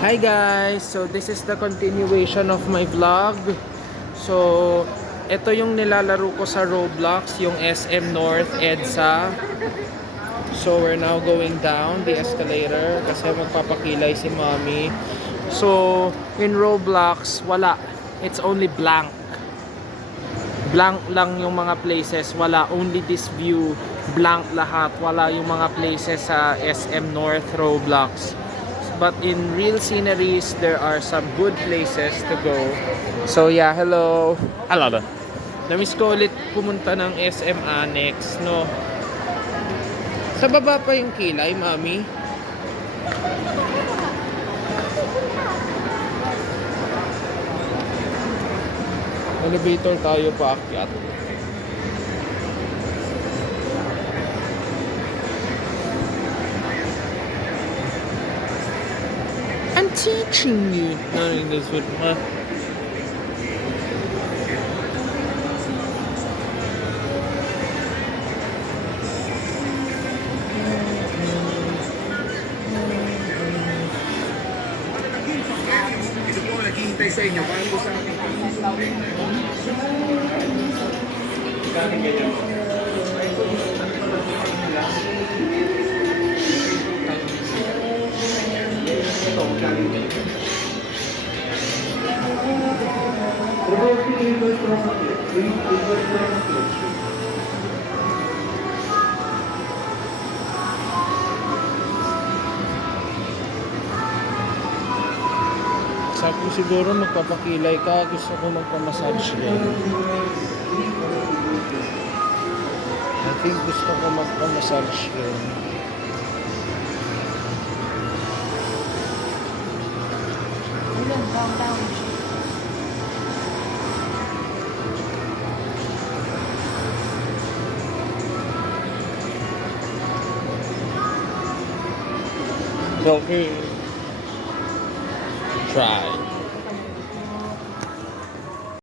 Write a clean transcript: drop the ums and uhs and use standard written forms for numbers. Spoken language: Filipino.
Hi guys! So this is the continuation of my vlog. So ito yung nilalaro ko sa Roblox, yung SM North EDSA. So we're now going down the escalator kasi magpapakilay si mommy. So in Roblox, wala. It's only blank. Blank lang yung mga places. Wala. Only this view. Blank lahat. Wala yung mga places sa SM North Roblox. But in real sceneries, there are some good places to go. So yeah, hello. Hello there. Namiss ko ulit pumunta ng SM Annex, no? Sa baba pa yung kilay, mami. Elevator tayo paakyat. I'm teaching you. No, this would. Ito po, naghihintay sa inyo. Paano po sa ating Sabi ko siguro magpapakilay ka, gusto ko magpamassage din. I think gusto ko magpamassage din. Okay. Try.